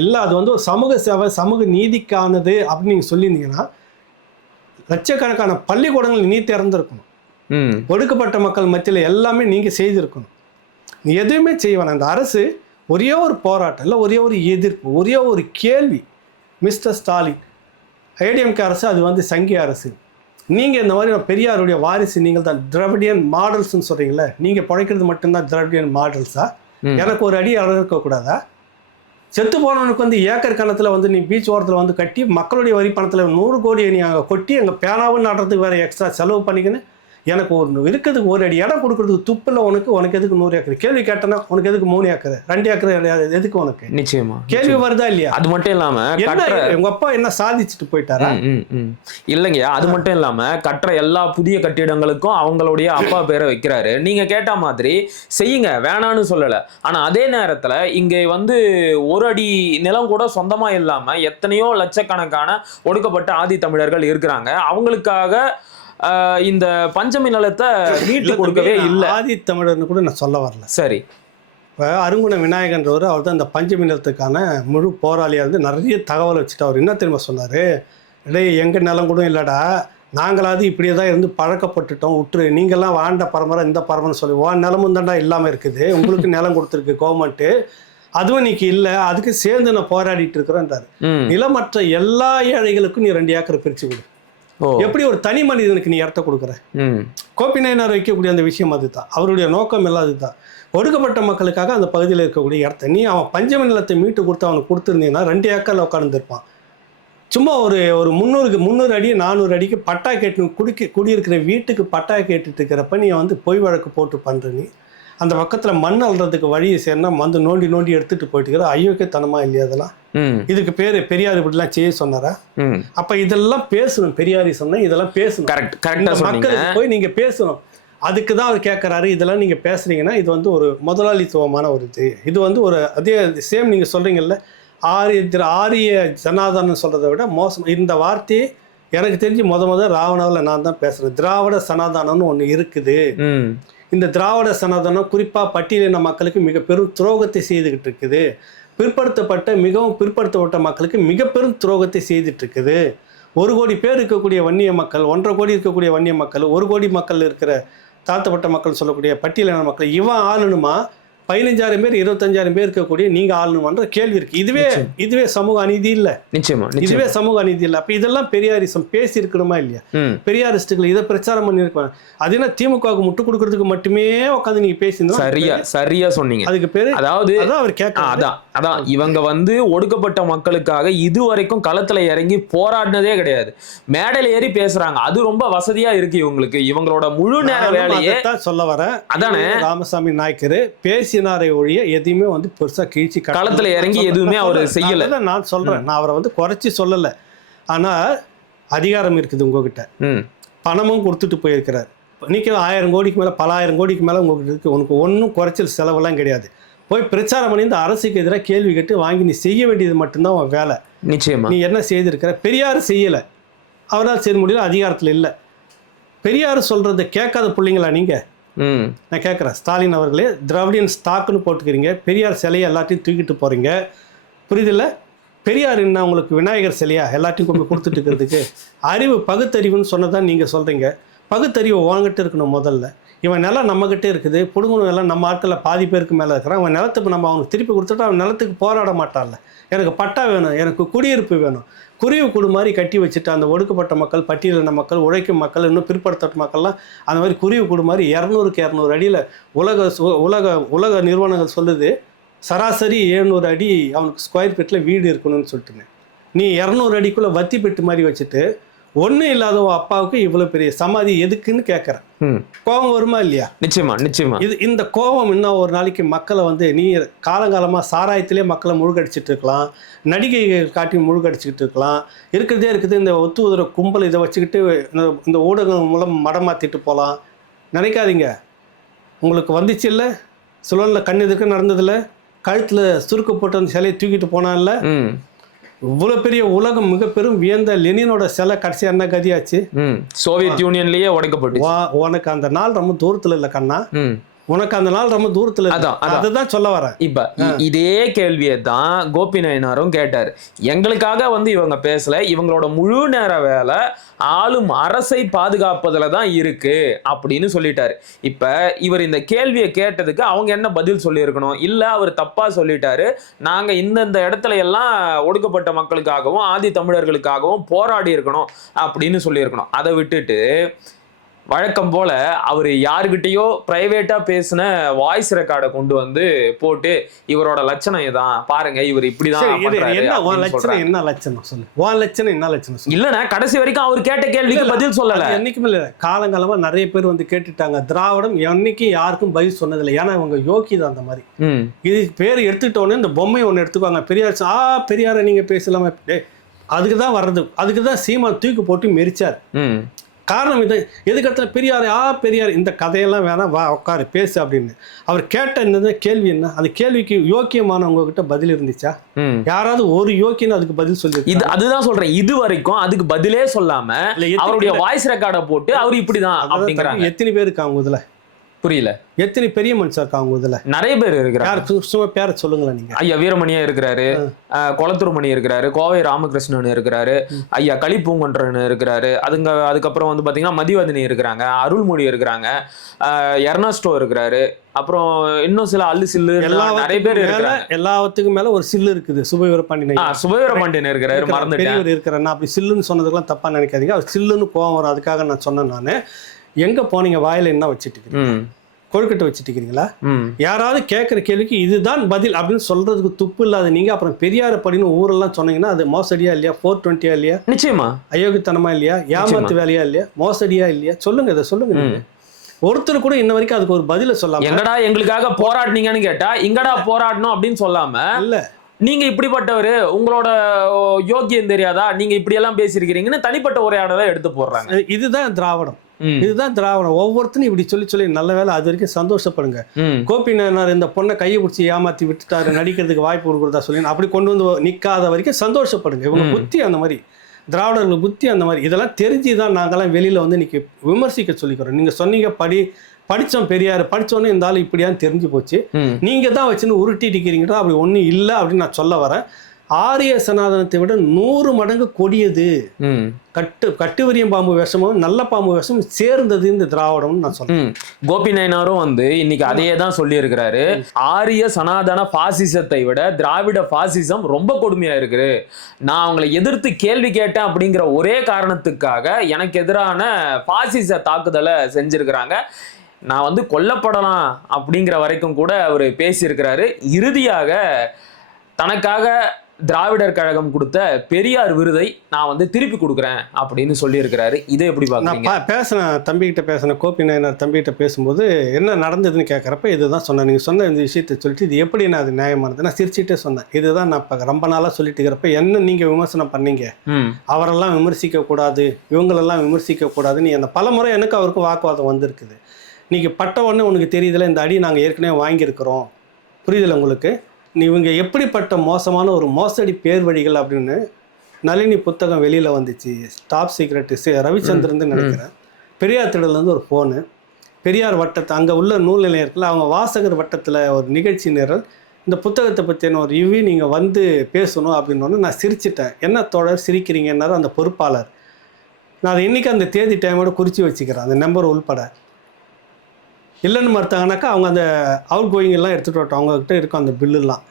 இல்லை அது வந்து ஒரு சமூக சேவை சமூக நீதிக்கானது அப்படின்னு நீங்கள் சொல்லியிருந்தீங்கன்னா லட்சக்கணக்கான பள்ளிக்கூடங்கள் நீ திறந்திருக்கணும். ஒடுக்கப்பட்ட மக்கள் மத்தியில் எல்லாமே நீங்கள் செய்திருக்கணும். நீ எதுவுமே செய்ய வேணாம். இந்த அரசு ஒரே ஒரு போராட்டம் இல்லை ஒரே ஒரு எதிர்ப்பு ஒரே ஒரு கேள்வி. மிஸ்டர் ஸ்டாலின் ஏடிஎம்கே அரசு அது வந்து சங்கி அரசு. நீங்கள் இந்த மாதிரி பெரியாருடைய வாரிசு நீங்கள் தான் திராவிடியன் மாடல்ஸ்னு சொல்கிறீங்களே நீங்கள் பிழைக்கிறது மட்டும்தான் திராவிடியன் மாடல்ஸா. எனக்கு ஒரு அடி அளவு இருக்கக்கூடாதா? செத்து போனவனுக்கு வந்து ஏக்கர் கணத்தில் வந்து நீ பீச் ஓரத்தில் வந்து கட்டி மக்களுடைய வரி பணத்தில் நூறு கோடியை நீ அங்கே கொட்டி அங்கே பேனாவும் நடுறதுக்கு வேறு எக்ஸ்ட்ரா செலவு பண்ணிக்கின்னு எனக்கு ஒரு இருக்கிறதுக்கு ஒரு அடி இடம் கொடுக்கறதுக்கு துப்பில் உனக்கு உனக்கு எதுக்கு நூறு ஏக்கர்? கேள்வி கேட்டேன்னா உனக்கு எதுக்கு மூணு ஏக்கர்? ரெண்டு ஏக்கர் எதுக்கு உனக்கு? நிச்சயமா கேள்வி வருதா இல்லையா? அது மட்டும் இல்லாம என்ன உங்க அப்பா என்ன சாதிச்சுட்டு போயிட்டாரா. இல்லைங்கய்யா அது மட்டும் இல்லாம கட்டுற எல்லா புதிய கட்டிடங்களுக்கும் அவங்களுடைய அப்பா பேரை வைக்கிறாரு. நீங்க கேட்ட மாதிரி செய்யுங்க வேணான்னு சொல்லல. ஆனா அதே நேரத்துல இங்க வந்து ஒரு அடி நிலம் கூட சொந்தமா இல்லாம எத்தனையோ லட்சக்கணக்கான ஒடுக்கப்பட்ட ஆதி தமிழர்கள் இருக்கிறாங்க. அவங்களுக்காக இந்த பஞ்சமி நிலத்தை மீட்டு கொடுக்கவே இல்லை. ஆதி தமிழர்னு கூட நான் சொல்ல வரல. சரி. இப்போ அருங்குண விநாயகன்றவர் அவர் தான் இந்த பஞ்சமி நிலத்துக்கான முழு போராளியாக இருந்து நிறைய தகவல் வச்சுட்டு அவர் என்ன தெரியுமா சொன்னார்? டேய் எங்கள் நிலம் கூட இல்லைடா. நாங்களாவது இப்படியே தான் இருந்து பழக்கப்பட்டுட்டோம். விட்டுரு நீங்கள்லாம் வாழ்ந்த பரம்பரை இந்த பரம்பரைன்னு சொல்லி வா நிலமும் தாண்டா இல்லாமல் இருக்குது. உங்களுக்கு நிலம் கொடுத்துருக்கு கவர்மெண்ட்டு அதுவும் இன்னைக்கு இல்லை. அதுக்கு சேர்ந்து நான் போராடிட்டு இருக்கிறேன்றாரு நிலமற்ற எல்லா ஏழைகளுக்கும் நீ ரெண்டு ஏக்கரை பிரித்து கொடு எப்படி ஒரு தனி மனிதனுக்கு நீ இடத்த கொடுக்குற? கோபி நயனார் வைக்கக்கூடிய அந்த விஷயம் அதுதான். அவருடைய நோக்கம் எல்லாம் அதுதான். ஒடுக்கப்பட்ட மக்களுக்காக அந்த பகுதியில் இருக்கக்கூடிய இடத்த. நீ அவன் பஞ்சம நிலத்தை மீட்டு கொடுத்து அவனுக்கு கொடுத்துருந்தீங்கன்னா ரெண்டு ஏக்கரில் உட்காந்துருப்பான் சும்மா ஒரு ஒரு முந்நூறுக்கு முந்நூறு அடி நானூறு அடிக்கு பட்டா கேட்டு குடிக்க குடியிருக்கிற வீட்டுக்கு பட்டா கேட்டுட்டு இருக்கிறப்ப நீ வந்து பொய் வழக்கு போட்டு பண்ற நீ. அந்த பக்கத்தில் மண் அள்ளுறதுக்கு வழியை சேர்னா வந்து நோண்டி நோண்டி எடுத்துட்டு போயிட்டு இருக்கிற அயோக்கியத்தனமா இல்லையா அதெல்லாம் இதுக்கு பேர் பெரியார் இப்படிலாம் செய்ய சொன்னாரா? அப்ப இதெல்லாம் பேசணும் பெரியாரி சொன்னா இதெல்லாம் பேசணும். கரெக்ட் மக்களுக்கு போய் நீங்க பேசணும். அதுக்கு தான் அவர் கேட்குறாரு இதெல்லாம் நீங்க பேசுறீங்கன்னா இது வந்து ஒரு முதலாளித்துவமான ஒரு இது. இது வந்து ஒரு அதே சேம் நீங்க சொல்றீங்கல்ல ஆரிய திர- ஆரிய சனாதனம் சொல்றதை விட மோசம் இந்த வார்த்தையை எனக்கு தெரிஞ்சு முத முத ராவணாவில் நான் தான் பேசுறேன். திராவிட சனாதனம்னு ஒன்று இருக்குது. இந்த திராவிட சனாதனம் குறிப்பாக பட்டியலின மக்களுக்கு மிக பெரும் துரோகத்தை செய்துக்கிட்டு இருக்குது பிற்படுத்தப்பட்ட மிகவும் பிற்படுத்தப்பட்ட மக்களுக்கு மிக பெரும் துரோகத்தை செய்துட்டு இருக்குது ஒரு கோடி பேர் இருக்கக்கூடிய வன்னிய மக்கள் ஒன்றரை கோடி இருக்கக்கூடிய வன்னிய மக்கள் ஒரு கோடி மக்கள் இருக்கிற தாழ்த்தப்பட்ட மக்கள் சொல்லக்கூடிய பட்டியலின மக்கள் இவன் ஆளுனுமா? பதினஞ்சாயிரம் பேர் இருபத்தஞ்சாயிரம் பேர் இருக்கக்கூடிய நீங்க ஆளணுமான்ற கேள்வி இருக்கு. இதுவே இதுவே சமூக அநீதி இல்ல. நிச்சயமா இதுவே சமூக அநீதி இல்ல. அப்ப இதெல்லாம் பெரியாரிசம் பேசி இருக்கணுமா இல்லையா? பெரியாரிஸ்டுகள் இதை பிரச்சாரம் பண்ணியிருப்பாங்க அது என்ன திமுகவுக்கு முட்டு கொடுக்கறதுக்கு மட்டுமே உட்காந்து நீங்க பேசியிருந்தா சரியா சரியா சொன்னீங்க. அதுக்கு பேரு அதாவது அவர் கேட்க அதான் அதான். இவங்க வந்து ஒடுக்கப்பட்ட மக்களுக்காக இது வரைக்கும் களத்துல இறங்கி போராடினதே கிடையாது. மேடையில ஏறி பேசுறாங்க. அது ரொம்ப வசதியா இருக்கு இவங்களுக்கு. இவங்களோட முழு நேர வேலையே சொல்ல வரேன். அதானே? ராமசாமி நாயக்கர் பேசினாரை ஒழிய எதையுமே வந்து பெருசா கீழ்ச்சி. களத்துல இறங்கி எதுவுமே. அவரு செய்யல. நான் சொல்றேன் நான் அவரை வந்து குறைச்சி சொல்லல. ஆனா அதிகாரம் இருக்குது உங்ககிட்ட. பணமும் கொடுத்துட்டு போயிருக்கிறார். இன்னைக்கு ஆயிரம் கோடிக்கு மேலே பல ஆயிரம் கோடிக்கு மேலே உங்களுக்கு இருக்கு. உனக்கு ஒன்றும் குறைச்சல் செலவெல்லாம் கிடையாது. போய் பிரச்சாரம் பண்ணி இந்த அரசுக்கு எதிராக கேள்வி கேட்டு வாங்கி நீ செய்ய வேண்டியது மட்டும்தான் உன் வேலை. நிச்சயமா. நீ என்ன செய்திருக்கிற? பெரியார் செய்யலை. அவரால் செய்ய முடியல அதிகாரத்தில் இல்லை. பெரியார் சொல்கிறத கேட்காத பிள்ளைங்களா நீங்கள் நான் கேட்குறேன். ஸ்டாலின் அவர்களே திராவிடியன் ஸ்டாக்குன்னு போட்டுக்கிறீங்க. பெரியார் சிலையை எல்லாத்தையும் தூக்கிட்டு போகிறீங்க புரியுதில்ல? பெரியார் என்ன உங்களுக்கு விநாயகர் சிலையா? எல்லாத்தையும் கொண்டு கொடுத்துட்டு இருக்கிறதுக்கு? அறிவு பகுத்தறிவுன்னு சொன்னதான் நீங்கள் சொல்கிறீங்க பகுத்தறிவு வாங்கிட்டு இருக்கணும் முதல்ல. இவன் நிலம் நம்மக்கிட்டே இருக்குது. புடுங்கணும் எல்லாம் நம்ம ஆட்களில் பாதி பேருக்கு மேலே இருக்கிறான். அவன் நிலத்துக்கு நம்ம அவனுக்கு திருப்பி கொடுத்துட்டு அவன் நிலத்துக்கு போராட மாட்டான்ல. எனக்கு பட்டா வேணும். எனக்கு குடியிருப்பு வேணும். குருவி கூடு மாதிரி கட்டி வச்சுட்டு அந்த ஒடுக்கப்பட்ட மக்கள் பட்டியலின மக்கள் உழைக்கும் மக்கள் இன்னும் பிற்படுத்தப்பட்ட மக்கள்லாம் அந்த மாதிரி குருவி கூடு மாதிரி இரநூறுக்கு இரநூறு அடியில் உலக சு- உலக உலக நிறுவனங்கள் சொல்லுது சராசரி எழுநூறு அடி அவனுக்கு ஸ்கொயர் ஃபீட்டில் வீடு இருக்கணும்னு சொல்லிட்டுங்க. நீ இரநூறு அடிக்குள்ளே வத்தி பெட்டு மாதிரி வச்சுட்டு ஒன்றும் இல்லாத உன் அப்பாவுக்கு இவ்வளோ பெரிய சமாதி எதுக்குன்னு கேட்குறேன் கோபம் வருமா இல்லையா? நிச்சயமா நிச்சயமா. இது இந்த கோபம் இன்னும் ஒரு நாளைக்கு மக்களை வந்து நீ காலங்காலமாக சாராயத்திலே மக்களை முழுகடிச்சிட்டு இருக்கலாம். நடிகைகள் காட்டி முழுகடிச்சிக்கிட்டு இருக்கலாம். இருக்கிறதே இருக்குது இந்த ஒத்து உதற கும்பல் இதை வச்சுக்கிட்டு இந்த- ஊடகம் மூலம் மடமாற்றிட்டு போகலாம் நினைக்காதீங்க. உங்களுக்கு வந்துச்சு இல்லை? சுழலில் கண் எதிர்க்க நடந்ததில்ல கழுத்தில் சுருக்கு போட்டு அந்த சிலையை தூக்கிட்டு போனான்ல இவ்வளோ பெரிய உலகம் மிக பெரும் வியந்த லெனினோட சிலை கடைசியாக என்ன கதியாச்சு? சோவியத் யூனியன்லயே உடைக்கப்பட்டு உன்- உனக்கு அந்த நாள் ரொம்ப தூரத்தில் இல்லை கண்ணா. உனக்கு அந்த நாள் ரொம்ப தூரத்தில் அதான். அதுதான் சொல்ல வரேன் இப்ப இதே கேள்வியை தான் கோபி நயனாரும் கேட்டார். எங்களுக்காக வந்து இவங்க பேசல இவங்களோட முழு நேர வேலை ஆளும் அரசை பாதுகாப்பதுல தான் இருக்கு அப்படின்னு சொல்லிட்டாரு. இப்ப இவர் இந்த கேள்வியை கேட்டதுக்கு அவங்க என்ன பதில் சொல்லியிருக்கணும்? இல்ல அவர் தப்பா சொல்லிட்டாரு. நாங்க இந்தந்த இடத்துல எல்லாம் ஒடுக்கப்பட்ட மக்களுக்காகவும் ஆதி தமிழர்களுக்காகவும் போராடி இருக்கணும் அப்படின்னு சொல்லியிருக்கணும். அதை விட்டுட்டு வழக்கம் போல அவர் யாருக்கிட்டயோ பிரைவேட்டா பேசின வாய்ஸ் ரெக்கார்டை கொண்டு வந்து போட்டு இவரோட லட்சணம் இதான். பாருங்க இவர் இப்படிதான் என்ன உன் லட்சணம். என்ன லட்சணம் சொல்லு? உன் லட்சணம் என்ன லட்சணம் இல்லண்ணா கடைசி வரைக்கும் அவர் கேட்ட கேள்விக்கு பதில் சொல்லல. என்னைக்குமே இல்லை. காலங்காலமா நிறைய பேர் வந்து கேட்டுட்டாங்க. திராவிடம் என்னைக்கும் யாருக்கும் பதில் சொன்னதில்லை. ஏன்னா இவங்க யோகி தான் அந்த மாதிரி. இது பேர் எடுத்துக்கிட்டோன்னே இந்த பொம்மையை ஒன்று எடுத்துக்குவாங்க. பெரியார் ஆ பெரியாரை நீங்க பேசலாமா? அதுக்கு தான் வர்றது. அதுக்கு தான் சீமான் தூக்கி போட்டு மெரிச்சார். காரணம் இது. எதுக்கடத்துல பெரியார்? ஆ பெரியார். இந்த கதையெல்லாம் வேணாம் வா உட்காரு பேசு அப்படின்னு. அவர் கேட்ட இந்த கேள்வி என்ன? அந்த கேள்விக்கு யோக்கியமானவங்க கிட்ட பதில் இருந்துச்சா? யாராவது ஒரு யோக்கியன்னு அதுக்கு பதில் சொல்லி இது அதுதான் சொல்றேன். இது வரைக்கும் அதுக்கு பதிலே சொல்லாம அவருடைய வாய்ஸ் ரெக்கார்டை போட்டு அவர் இப்படிதான் எத்தனை பேர் இருக்காங்க இதுல? புரியல. எத்தனை பெரிய மனுஷன் இருக்காங்க இதுல? நிறைய பேர் இருக்கிறாங்க. சும்மா பேரை சொல்லுங்களேன் நீங்க. ஐயா வீரமணியா இருக்கிறாரு. அஹ், கொளத்தூர் மணி இருக்கிறாரு. கோவை ராமகிருஷ்ணன் இருக்கிறாரு. ஐயா களிப்பூங்கன்றன் இருக்கிறாரு. அதுங்க அதுக்கப்புறம் வந்து பாத்தீங்கன்னா மதிவதனி இருக்கிறாங்க. அருள்மொழி இருக்கிறாங்க. எர்னஸ்டோ இருக்கிறாரு. அப்புறம் இன்னும் சில அல்லு சில்லு நிறைய பேர் எல்லாத்துக்கும் மேல ஒரு சில்லு இருக்குது. சுபவீர பாண்டியன் சுபவீர பாண்டியன் இருக்கிறாரு. பெரியவர் இருக்கிறேன் அப்படி சில்லுன்னு சொன்னதுக்கெல்லாம் தப்பா நினைக்காதீங்க. அவர் சில்லுன்னு கோவம் வரும். அதுக்காக நான் சொன்னேன் நான். எங்க போனீங்க? வாயில என்ன வச்சுட்டு கொழுக்கட்டை வச்சுட்டு இருக்கிறீங்களா ம். யாராவது கேட்குற கேள்விக்கு இதுதான் பதில் அப்படின்னு சொல்றதுக்கு துப்பு இல்லாத நீங்க அப்புறம் பெரியார படின்னு ஊரெல்லாம் சொன்னீங்கன்னா அது மோசடியா இல்லையா? ஃபோர் டுவெண்ட்டியா இல்லையா? நிச்சயமா. அயோக்கியத்தனமா இல்லையா? ஏமாத்து வேலையா இல்லையா? மோசடியா இல்லையா? சொல்லுங்க இதை சொல்லுங்க. ஒருத்தர் கூட இன்ன வரைக்கும் அதுக்கு ஒரு பதில சொல்லாம எங்கடா எங்களுக்காக போராடினீங்கன்னு கேட்டா இங்கடா போராடணும் அப்படின்னு சொல்லாம இல்ல. நீங்க இப்படிப்பட்டவரு உங்களோட யோக்கியம் தெரியாதா? நீங்க இப்படி எல்லாம் பேசியிருக்கிறீங்கன்னு தனிப்பட்ட உரையாடலை எடுத்து போடுறாங்க. இதுதான் திராவிடம். இதுதான் திராவிடம். ஒவ்வொருத்தரும் இப்படி சொல்லி சொல்லி நல்ல வேலை அது வரைக்கும் சந்தோஷப்படுங்க. கோபி நாயனார் இந்த பொண்ணை கையை பிடிச்சி ஏமாத்தி விட்டுட்டாரு நடிக்கிறதுக்கு வாய்ப்பு கொடுக்குறதா சொல்லி அப்படி கொண்டு வந்து நிக்காத வரைக்கும் சந்தோஷப்படுங்க. இவங்க. புத்தி அந்த மாதிரி. திராவிடர்கள் புத்தி அந்த மாதிரி. இதெல்லாம் தெரிஞ்சு தான் நாங்கெல்லாம் வெளியில வந்து இன்னைக்கு விமர்சிக்க சொல்லிக்கிறோம். நீங்க சொன்னீங்க படி படிச்சோம் பெரியார். படிச்சோன்னே இந்த ஆள் இப்படியான்னு தெரிஞ்சு போச்சு. ம், நீங்க தான் வச்சுன்னு உருட்டிட்டிக்கிறீங்களா அப்படி ஒன்றும் இல்லை அப்படின்னு நான் சொல்ல வரேன். ஆரிய சனாதனத்தை விட நூறு மடங்கு கொடியது. கட்டு கட்டுவிரியம் பாம்பு விஷமும் நல்ல பாம்பு விஷமும் சேர்ந்தது இந்த திராவிடம்னு நான் சொல்றேன். கோபி நயனாரும் வந்து இன்னைக்கு அதையே தான் சொல்லி இருக்கிறாரு ஆரிய சனாதன பாசிசத்தை விட திராவிட பாசிசம் ரொம்ப கொடுமையா இருக்குது. நான் அவங்களை எதிர்த்து கேள்வி கேட்டேன் அப்படிங்கிற ஒரே காரணத்துக்காக எனக்கு எதிரான பாசிச தாக்குதலை செஞ்சிருக்கிறாங்க. நான் வந்து கொல்லப்படலாம் அப்படிங்கிற வரைக்கும் கூட அவர் பேசியிருக்கிறாரு. இறுதியாக தனக்காக திராவிடர் கழகம் கொடுத்த பெரியார் விருதை நான் வந்து திருப்பி கொடுக்குறேன் அப்படின்னு சொல்லியிருக்கிறாரு. இதை எப்படி நான் பாக்குறீங்க பா பேசினேன் தம்பிக்கிட்ட பேசினேன் கோபி நாயனார் தம்பிக்கிட்ட பேசும்போது என்ன நடந்ததுன்னு கேட்குறப்ப இதுதான் சொன்னேன். நீங்கள் சொன்ன இந்த விஷயத்தை சொல்லிட்டு இது எப்படி நான் அது நியாயமானது? நான் சிரிச்சிட்டே சொன்னேன். இதுதான் நான் இப்போ ரொம்ப நாளாக சொல்லிட்டு இருக்கிறப்ப என்ன நீங்கள் விமர்சனம் பண்ணீங்க? அவரெல்லாம் விமர்சிக்க கூடாது இவங்களெல்லாம் விமர்சிக்க கூடாதுன்னு என்ன பல முறை எனக்கு அவருக்கு வாக்குவாதம் வந்திருக்குது. நீங்கள் பட்ட உடனே உனக்கு தெரியுதுல இந்த அடி நாங்கள் ஏற்கனவே வாங்கியிருக்கிறோம். புரியுதுல உங்களுக்கு? இவங்க எப்படிப்பட்ட மோசமான ஒரு மோசடி பேர் வழிகள் அப்படின்னு நளினி புத்தகம் வெளியில் வந்துச்சு. டாப் சீக்ரெட் ரவிச்சந்திரன் நினைக்கிறேன். பெரியார் திடல்லேருந்து ஒரு ஃபோனு பெரியார் வட்டத்தை அங்கே உள்ள நூல் நிலையத்தில் அவங்க வாசகர் வட்டத்தில் ஒரு நிகழ்ச்சி நிரல். இந்த புத்தகத்தை பற்றின ஒரு ரிவ்யூ நீங்கள் வந்து பேசணும் அப்படின்னோடனே நான் சிரிச்சிட்டேன். என்ன தோழர் சிரிக்கிறீங்கன்னாரு அந்த பொறுப்பாளர். நான் அதை இன்னைக்கு அந்த தேதி டைமோட குறித்து வச்சுக்கிறேன். அந்த நம்பர் உள்பட. இல்லைன்னு மறுத்தாங்கனாக்கா அவங்க அந்த அவுட் கோயிங் எல்லாம் எடுத்துகிட்டு வரட்டும். அவங்கக்கிட்ட இருக்கும் அந்த பில்லுலாம்.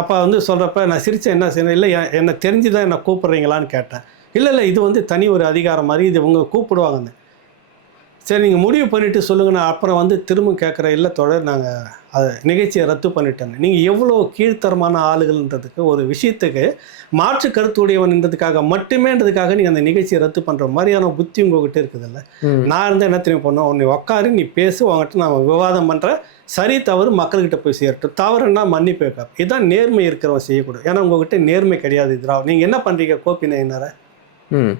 அப்போ வந்து சொல்கிறப்ப நான் சிரித்தேன் என்ன செய்யணும் இல்லை என்னை தெரிஞ்சு தான் என்னை கூப்பிட்றீங்களான்னு கேட்டேன். இல்லை இல்லை இது வந்து தனி ஒரு அதிகாரம் மாதிரி இது இவங்க கூப்பிடுவாங்கன்னு. சரி நீங்கள் முடிவு பண்ணிவிட்டு சொல்லுங்கள் நான் அப்புறம் வந்து திரும்ப கேட்குற இல்லை தொடர் நாங்கள் அதை நிகழ்ச்சியை ரத்து பண்ணிட்டேங்க நீங்கள் எவ்வளோ கீழ்த்தரமான ஆளுகள்ன்றதுக்கு ஒரு விஷயத்துக்கு மாற்று கருத்துடையவன்ன்றதுக்காக மட்டுமேன்றதுக்காக நீங்கள் அந்த நிகழ்ச்சியை ரத்து பண்ணுற மாதிரியான புத்தி உங்ககிட்ட இருக்குதுல்ல. நான் இருந்தால் என்ன தெரியும் பண்ணோம் உன்னை உட்காரு நீ பேசு உங்ககிட்ட நான் விவாதம் பண்ணுறேன் சரி தவறு மக்கள்கிட்ட போய் சேரட்டும். தவறுன்னா மன்னிப்பு வைக்க இதுதான் நேர்மை இருக்கிறவன் செய்யக்கூடாது. ஏன்னா உங்ககிட்ட நேர்மை கிடையாது இதுரா நீங்கள் என்ன பண்ணுறீங்க கோப்பி நயினரை? ம்.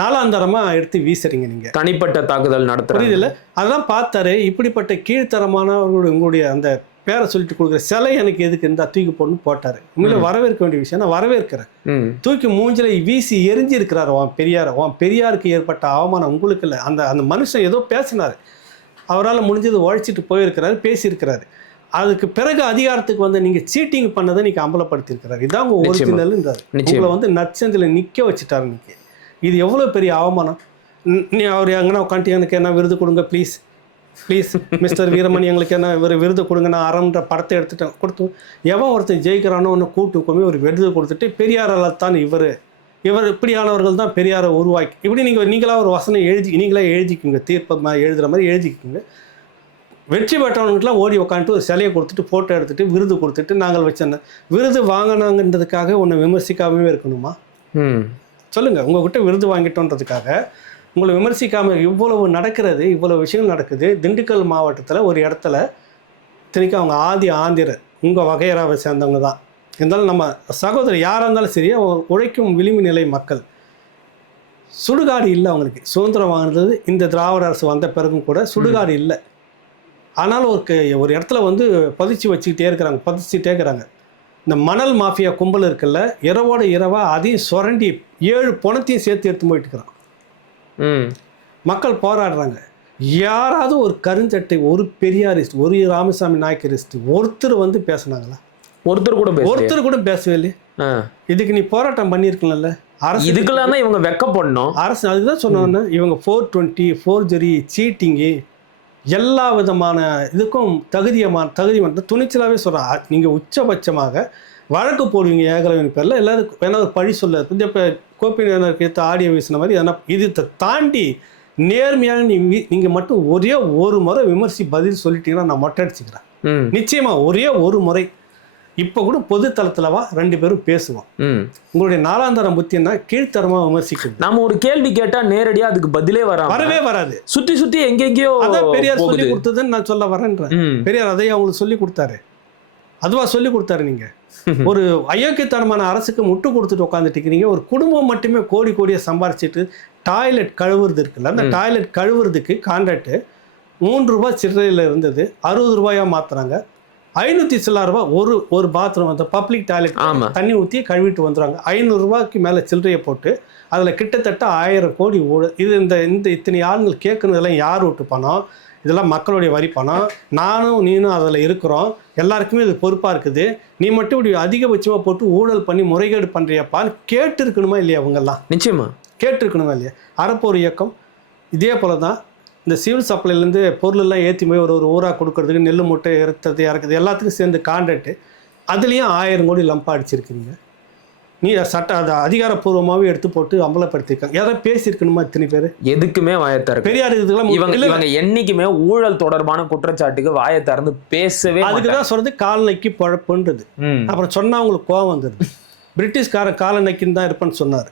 நாலாந்தரமாக எடுத்து வீசுறீங்க நீங்கள் தனிப்பட்ட தாக்குதல் நடத்துறாங்க. புரியுதுல்ல? அதெல்லாம் பார்த்தாரு இப்படிப்பட்ட கீழ்த்தரமானவர்களுடைய உங்களுடைய அந்த பேரை சொல்லிட்டு கொடுக்குற சிலை எனக்கு எதுக்கு இருந்தா தூக்கி போடணும்னு போட்டாரு. உண்மையில வரவேற்க வேண்டிய விஷயம் நான் வரவேற்கிறேன். தூக்கி மூஞ்சில வீசி எரிஞ்சு இருக்கிறாரு உன் பெரியார். உன் பெரியாருக்கு ஏற்பட்ட அவமானம் உங்களுக்கு இல்லை. அந்த அந்த மனுஷன் ஏதோ பேசினாரு. அவரால் முடிஞ்சது உழைச்சிட்டு போயிருக்கிறாரு பேசியிருக்கிறாரு. அதுக்கு பிறகு அதிகாரத்துக்கு வந்து நீங்க சீட்டிங் பண்ணதை நீங்க அம்பலப்படுத்தியிருக்கிறாரு. இதான் உங்க நிச்சயமா. உங்களை வந்து நற்சந்தில நிக்க வச்சுட்டாரு இன்னைக்கு. இது எவ்வளவு பெரிய அவமானம்? ந- அவர் எங்கன்னா உட்காந்து எனக்கு என்ன விருது கொடுங்க ப்ளீஸ் ப்ளீஸ் மிஸ்டர் வீரமணி எங்களுக்கு என்ன ஒரு விருது கொடுங்க. நான் அறம்ன்ற படத்தை எடுத்துட்டேன். கொடுத்து எவன் ஒருத்தன் ஜெயிக்கிறானோ ஒன்று கூட்டு கொண்டு ஒரு விருது கொடுத்துட்டு பெரியாரால் தான் இவர். இவர் இப்படியானவர்கள் தான் பெரியாரை உருவாக்கி இப்படி நீங்கள் நீங்களா ஒரு வசனம் எழுதி நீங்களே எழுதிக்குங்க. தீர்ப்பமாக எழுதுகிற மாதிரி எழுதிக்குங்க. வெற்றி பெற்றவனுக்குலாம் ஓடி உட்காந்துட்டு ஒரு சிலையை கொடுத்துட்டு ஃபோட்டோ எடுத்துட்டு விருது கொடுத்துட்டு நாங்கள் வச்சிருந்தோம். விருது வாங்கினாங்கன்றதுக்காக உன்னை விமர்சிக்காமவே இருக்கணுமா? ம். சொல்லுங்கள் உங்ககிட்ட விருது வாங்கிட்டோன்றதுக்காக உங்களை விமர்சிக்காம இவ்வளவு நடக்கிறது இவ்வளவு விஷயங்கள் நடக்குது. திண்டுக்கல் மாவட்டத்தில் ஒரு இடத்துல இத்தனைக்கும் அவங்க ஆதி ஆந்திரர் உங்கள் வகையறாவை சேர்ந்தவங்க தான். இருந்தாலும் நம்ம சகோதரர் யாராக இருந்தாலும் சரி உழைக்கும் விளிம்பு நிலை மக்கள். சுடுகாடு இல்லை அவங்களுக்கு. சுதந்திரம் வாங்கினது இந்த திராவிட அரசு வந்த பிறகும் கூட சுடுகாடு இல்லை. ஆனாலும் ஒரு ஒரு இடத்துல வந்து பதிச்சு வச்சுக்கிட்டே இருக்கிறாங்க பதிச்சுட்டே இருக்கிறாங்க. இந்த மணல் மாஃபியா கும்பல் இருக்குல்ல இரவோட இரவா அதையும் சுரண்டி ஏழு பணத்தையும் சேர்த்து எடுத்து போயிட்டு இருக்கிறான். ம். மக்கள் போராடுறாங்க. யாராவது ஒரு கருஞ்சட்டை ஒரு பெரியாரிஸ்ட் ஒரு ராமசாமி நாயக்கரிஸ்ட் ஒருத்தர் வந்து பேசுனாங்களா? ஒருத்தர் கூட ஒருத்தர் கூட பேசவே இல்லையே இதுக்கு நீ போராட்டம் பண்ணியிருக்கலாம்ல? அரசு இதுக்கெல்லாம் தான் இவங்க வெக்கப்படணும். அரசு அதுதான் சொன்னோன்னு இவங்க ஃபோர் டுவெண்ட்டி ஃபோர்ஜரி சீட்டிங்கு எல்லா விதமான இதுக்கும் தகுதியமான தகுதி வந்து துணிச்சலாகவே சொல்கிறேன் நீங்கள் உச்சபட்சமாக வழக்கு போடுவீங்க ஏகலவின் பேரில். எல்லாருக்கும் ஒரு பழி சொல்ல இந்த இப்போ கோபிநாதனுக்கு எடுத்து ஆடியோ வீசின மாதிரி எதனா இது தாண்டி நேர்மையாக நீ வி- நீங்க மட்டும் ஒரே ஒரு முறை விமர்சி பதில் சொல்லிட்டீங்கன்னா நான் மொட்டை அடிச்சுக்கிறேன். ம். நிச்சயமா ஒரே ஒரு முறை இப்போ கூட பொது தளத்துல வா ரெண்டு பேரும் பேசுவோம். உங்களுடைய நாலாந்தரம் புத்தின்னா கீழ்த்தரமா விமர்சிக்கிறது நாம ஒரு கேள்வி கேட்டா நேரடியா அதுக்கு பதிலே வராம வரவே வராது. சுத்தி சுத்தி எங்கெங்கயோ அதான் பெரியார் சொல்லி கொடுத்ததுன்னு நான் சொல்ல வரேன்றேன். பெரியார் அதையும் அவங்களுக்கு சொல்லி கொடுத்தாரு. அதுவா சொல்லி கொடுத்தாரு நீங்க. ஒரு அயோக்கியத்தனமான அரசுக்கு முட்டு கொடுத்துட்டு உட்காந்துட்டு இருக்கிறீங்க. ஒரு குடும்பம் மட்டுமே கோடி கோடியை சம்பாரிச்சிட்டு டாய்லெட் கழுவுறது இருக்குல்ல? அந்த டாய்லெட் கழுவுறதுக்கு கான்ட்ராக்ட் மூன்று ரூபாய் சில்லறையில் இருந்தது. அறுபது ரூபாயா மாத்துறாங்க. ஐநூற்றி சில்லா ரூபாய் ஒரு ஒரு பாத்ரூம் அந்த பப்ளிக் டாய்லெட் தண்ணி ஊற்றி கழுவிட்டு வந்துடுறாங்க ஐநூறுரூவாய்க்கு மேலே சில்லறையை போட்டு அதில் கிட்டத்தட்ட ஆயிரம் கோடி ஊழல். இது இந்த இந்த இத்தனை ஆளுங்கள் கேட்குறதெல்லாம் யார் விட்டு பணம்? இதெல்லாம் மக்களுடைய வரி பணம். நானும் நீனும் அதில் இருக்கிறோம். எல்லாருக்குமே இது பொறுப்பாக இருக்குது. நீ மட்டும் இப்படி அதிகபட்சமாக போட்டு ஊழல் பண்ணி முறைகேடு பண்ணுறியப்பான்னு கேட்டு இருக்கணுமா இல்லையா அவங்கெல்லாம் நிச்சயமா. கேட்டிருக்கணுமா இல்லையா? அறப்போர் இயக்கம் இதே போல தான் இந்த சிவில் சப்ளைலேருந்து பொருளெல்லாம் ஏற்றி போய் ஒரு ஒரு ஊராக கொடுக்கறதுக்கு நெல் மூட்டை இறக்குறது இறக்குது எல்லாத்துக்கும் சேர்ந்து கான்ட்ராக்ட்டு அதுலேயும் ஆயிரம் கோடி லம்பா அடிச்சிருக்கிறீங்க. நீ சட்ட அதை அதிகாரப்பூர்வமாகவே எடுத்து போட்டு அம்பலப்படுத்திருக்காங்க. யாராவது பேசியிருக்கணுமா இத்தனை பேர்? எதுக்குமே வாயை திறக்க பெரியார் இதுக்கெல்லாம் இவங்க. இவங்க என்னைக்குமே ஊழல் தொடர்பான குற்றச்சாட்டுக்கு வாயை திறந்து பேசவே அதுக்கு தான் சொல்கிறது கால்நைக்கு பழப்புன்றது. அப்புறம் சொன்னா அவங்களுக்கு கோவம் வந்துடுது [LAUGHS] பிரிட்டிஷ்காரன் காலநைக்குன்னு தான் இருப்பேன்னு சொன்னார்.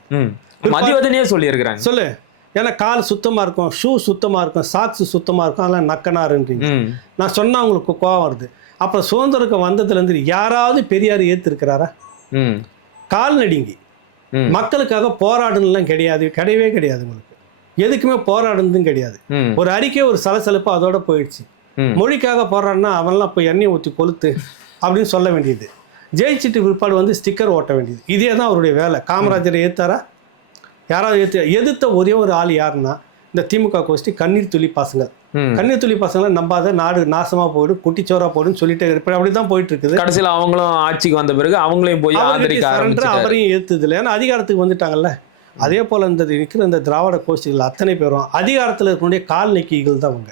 மதிவதனே சொல்லியிருக்கிறாங்க. சொல்லு. ஏன்னா கால் சுத்தமாக இருக்கும் ஷூ சுத்தமாக இருக்கும் சாக்ஸ் சுத்தமாக இருக்கும் அதெல்லாம் நக்கனாருன்றீங்க. நான் சொன்னா அவங்களுக்கு கோவம் வருது. அப்புறம் சுதந்திரம் வந்ததுலேருந்து யாராவது பெரியார் ஏற்றிருக்கிறாரா ம், கால்நடிங்கி ம், மக்களுக்காக போராடணும்லாம் கிடையாது கிடையவே கிடையாது உங்களுக்கு. எதுக்குமே போராடுனதும் கிடையாது. ஒரு அறிக்கை ஒரு சலசலப்பு அதோட போயிடுச்சு. மொழிக்காக போராடினா அவன்லாம் போய் எண்ணெய் ஊற்றி கொளுத்து அப்படின்னு சொல்ல வேண்டியது. ஜெயிச்சிட்டு பிற்பாடு வந்து ஸ்டிக்கர் ஓட்ட வேண்டியது. இதே தான் அவருடைய வேலை. காமராஜரை ஏத்தாரா? யாராவது ஏற்று எதிர்த்த ஒரே ஒரு ஆள் யாருன்னா இந்த திமுக கோஷ்டி கண்ணீர் துளி பசங்கள் ம். கண்ணீர் துளி பசங்களை நம்பாத நாடு நாசமா போயிடும் குட்டிச்சோரா போயிடும்னு சொல்லிட்டே இருப்பேன். அப்படி தான் போயிட்டு இருக்குது கடைசியில அவங்களும் ஆட்சிக்கு வந்த பிறகு அவங்களையும் போய் ஆதரிக்க அவரையும் ஏத்துது இல்லை ஏன்னா அதிகாரத்துக்கு வந்துட்டாங்கல்ல. அதே போல இந்த இருக்கிற இந்த திராவிட கோஷ்டிகள் அத்தனை பேரும் அதிகாரத்தில் இருக்கக்கூடிய கால் நீக்கிகள் தான் அவங்க.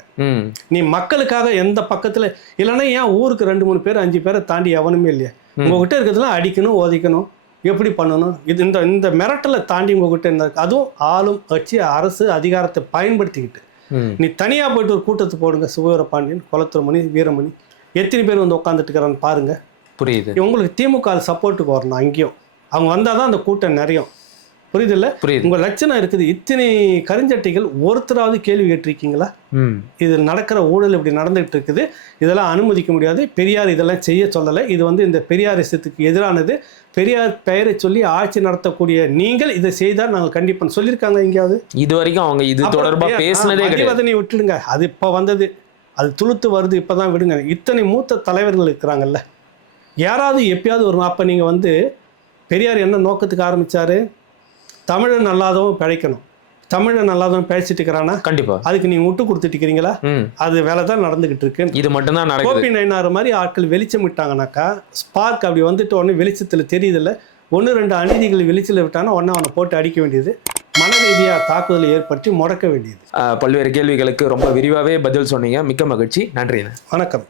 நீ மக்களுக்காக எந்த பக்கத்துல இல்லைன்னா ஏன் ஊருக்கு ரெண்டு மூணு பேர் அஞ்சு பேரை தாண்டி எவனுமே இல்லையா? உங்ககிட்ட இருக்கிறதுலாம் அடிக்கணும் ஒதைக்கணும் எப்படி பண்ணணும்? இது இந்த இந்த மிரட்டலை தாண்டி உங்ககிட்ட இருக்கு? அதுவும் ஆளும் கட்சி அரசு அதிகாரத்தை பயன்படுத்திக்கிட்டு. நீ தனியா போயிட்டு ஒரு கூட்டத்தை போடுங்க. சுபவீர பாண்டியன் குளத்துறமணி வீரமணி. எத்தனை பேர் வந்து உட்காந்துட்டு இருக்கிறான்னு பாருங்க. புரியுது. உங்களுக்கு திமுக சப்போர்ட்டுக்கு வரணும் அங்கேயும். அவங்க வந்தால் தான் அந்த கூட்டம் நிறையும். புரியுதுல்ல புரியுது. உங்கள் லட்சணம் இருக்குது. இத்தனை கருஞ்சட்டைகள் ஒருத்தராவது கேள்வி கேட்டிருக்கீங்களா? ம், இது நடக்கிற ஊழல் இப்படி நடந்துகிட்டு இருக்குது. இதெல்லாம் அனுமதிக்க முடியாது. பெரியார் இதெல்லாம் செய்ய சொல்லலை. இது வந்து இந்த பெரியாரிசத்துக்கு எதிரானது. பெரியார் பெயரை சொல்லி ஆட்சி நடத்தக்கூடிய நீங்கள் இதை செய்தால் நாங்கள் கண்டிப்பாக சொல்லியிருக்காங்க எங்கேயாவது. இது வரைக்கும் அவங்க இது தொடர்பா அப்புறம் பேசினதே கிடையாது. மதிவதனை விட்டுடுங்க. அது இப்போ வந்தது. அது துளுத்து வருது இப்போ தான் விடுங்க. இத்தனை மூத்த தலைவர்கள் இருக்கிறாங்கல்ல. யாராவது எப்பயாவது ஒரு அப்போ நீங்கள் வந்து பெரியார் என்ன நோக்கத்துக்கு ஆரம்பிச்சாரு? தமிழன் அல்லாதவன் பிழைக்கணும். தமிழன் அல்லாதவன் பிழைச்சிட்டு இருக்கிறானா? கண்டிப்பா. அதுக்கு நீங்கள் விட்டு கொடுத்துட்டு இருக்கிறீங்களா அது வேலை தான் நடந்துகிட்டு இருக்கு. இது மட்டும்தான் நடக்குது. கோபி நயினார் மாதிரி ஆட்கள் வெளிச்சம் விட்டாங்கனாக்கா ஸ்பார்க் அப்படி வந்துட்டு உடனே வெளிச்சத்தில் தெரியுதில்ல. ஒன்று ரெண்டு அநீதிகள் வெளிச்சத்தில் விட்டாங்கன்னா உடனே அவனை போட்டு அடிக்க வேண்டியது. மன ரீதியாக தாக்குதலை ஏற்படுத்தி முடக்க வேண்டியது. பல்வேறு கேள்விகளுக்கு ரொம்ப விரிவாவே பதில் சொன்னீங்க. மிக்க மகிழ்ச்சி. நன்றிண்ணே. வணக்கம்.